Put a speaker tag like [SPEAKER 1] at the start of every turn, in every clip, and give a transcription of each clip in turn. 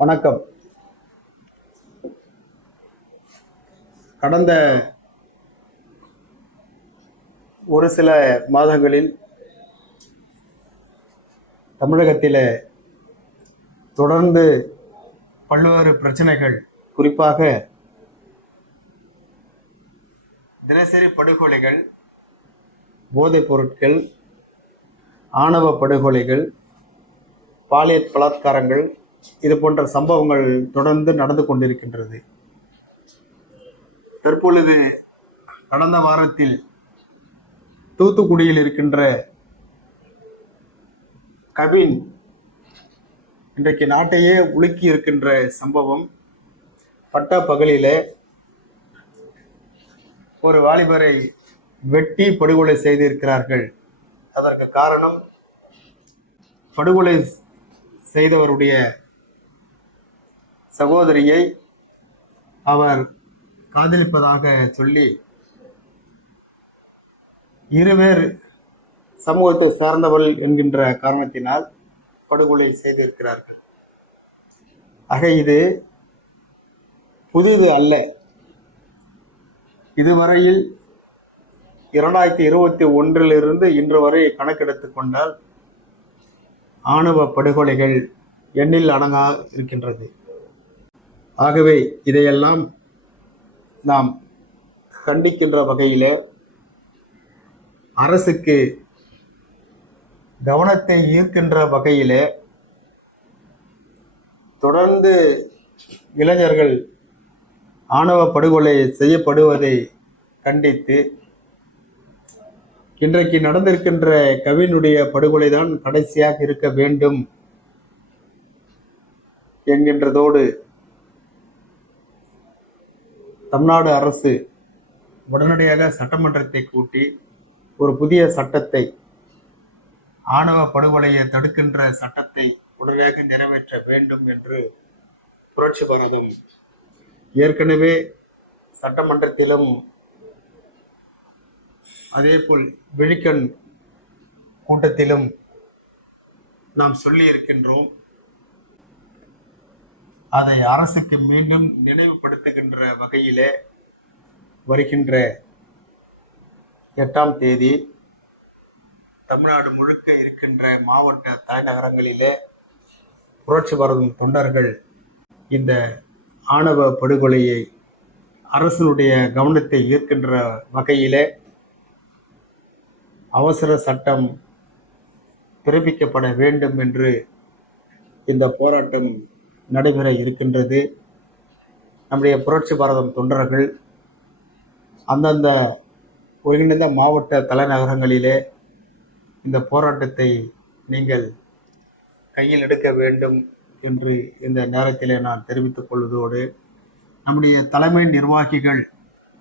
[SPEAKER 1] வணக்கம். கடந்த ஒரு சில மாதங்களில் தமிழகத்தில் தொடர்ந்து பல்வேறு பிரச்சனைகள் குறிப்பாக தினசரி படுகொலைகள் போதைப் பொருட்கள் ஆணவ படுகொலைகள் பாலியல் பலாத்காரங்கள் இது போன்ற சம்பவங்கள் தொடர்ந்து நடந்து கொண்டிருக்கின்றது. தற்பொழுது கடந்த வாரத்தில் தூத்துக்குடியில் இருக்கின்ற கவின் இன்றைக்கு நாட்டையே உலுக்கி இருக்கின்ற சம்பவம். பட்ட பகலிலே ஒரு வாலிபரை வெட்டி படுகொலை செய்திருக்கிறார்கள். அதற்கு காரணம் படுகொலை செய்தவருடைய சகோதரியை அவர் காதலிப்பதாக சொல்லி இருவேர் சமூகத்தை சார்ந்தவள் என்கின்ற காரணத்தினால் படுகொலை செய்திருக்கிறார்கள். ஆக இது புதிது அல்ல. இதுவரையில் இரண்டாயிரத்தி இருபத்தி ஒன்றிலிருந்து இன்று வரை கணக்கெடுத்து கொண்டால் ஆணவ படுகொலைகள் எண்ணில் அடங்கா இருக்கின்றது. ஆகவே இதையெல்லாம் நாம் கண்டிக்கின்ற வகையில் அரசுக்கு கவனத்தை ஈர்க்கின்ற வகையில் தொடர்ந்து இளைஞர்கள் ஆணவ படுகொலை செய்யப்படுவதை கண்டித்து இன்றைக்கு நடந்திருக்கின்ற கவினுடைய படுகொலை தான் கடைசியாக இருக்க வேண்டும் என்கின்றதோடு தமிழ்நாடு அரசு உடனடியாக சட்டமன்றத்தை கூட்டி ஒரு புதிய சட்டத்தை ஆணவ படுகொலையை தடுக்கின்ற சட்டத்தை உடனடியாக நிறைவேற்ற வேண்டும் என்று புரட்சி பாரதம் ஏற்கனவே சட்டமன்றத்திலும் அதேபோல் விழிக்கண் கூட்டத்திலும் நாம் சொல்லி இருக்கின்றோம் அதை அரசுக்கு மீண்டும் நினைவுபடுத்துகின்ற வகையிலே வருகின்ற எட்டாம் தேதி தமிழ்நாடு முழுக்க இருக்கின்ற மாவட்ட தலைநகரங்களிலே புரட்சி பாரதம் தொண்டர்கள் இந்த ஆணவ படுகொலையை அரசினுடைய கவனத்தை ஈர்க்கின்ற வகையிலே அவசர சட்டம் பிறப்பிக்கப்பட வேண்டும் என்று இந்த போராட்டம் நடைபெற இருக்கின்றது. நம்முடைய புரட்சி பாரதம் தொண்டர்கள் அந்தந்த ஒருங்கிணைந்த மாவட்ட தலைநகரங்களிலே இந்த போராட்டத்தை நீங்கள் கையில் எடுக்க வேண்டும் என்று இந்த நேரத்திலே நான் தெரிவித்துக் கொள்வதோடு நம்முடைய தலைமை நிர்வாகிகள்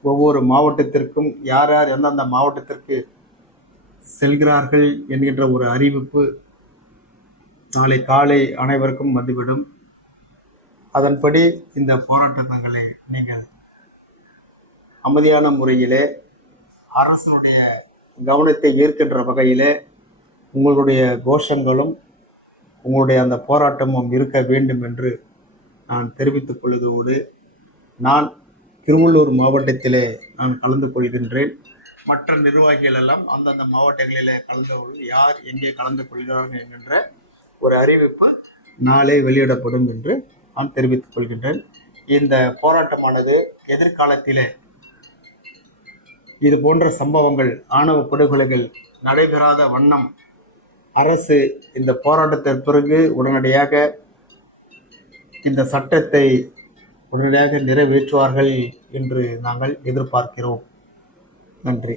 [SPEAKER 1] ஒவ்வொரு மாவட்டத்திற்கும் யார் யார் எந்தெந்த மாவட்டத்திற்கு செல்கிறார்கள் என்கின்ற ஒரு அறிவிப்பு நாளை காலை அனைவருக்கும் வந்துவிடும். அதன்படி இந்த போராட்டங்களை நீங்கள் அமைதியான முறையிலே அரசனுடைய கவனத்தை ஈர்க்கின்ற வகையிலே உங்களுடைய கோஷங்களும் உங்களுடைய அந்த போராட்டமும் இருக்க வேண்டும் என்று நான் தெரிவித்துக் கொள்வதோடு நான் திருவள்ளூர் மாவட்டத்திலே நான் கலந்து கொள்கின்றேன். மற்ற நிர்வாகிகள் எல்லாம் அந்தந்த மாவட்டங்களிலே கலந்து யார் எங்கே கலந்து கொள்கிறார்கள் என்கின்ற ஒரு அறிவிப்பு நாளை வெளியிடப்படும் என்று நான் தெரிவித்துக் கொள்கின்றேன். இந்த போராட்டமானது எதிர்காலத்திலே இது போன்ற சம்பவங்கள் ஆணவ படுகொலைகள் நடைபெறாத வண்ணம் அரசு இந்த போராட்டத்திற்கு பிறகு உடனடியாக இந்த சட்டத்தை உடனடியாக நிறைவேற்றுவார்கள் என்று நாங்கள் எதிர்பார்க்கிறோம். நன்றி.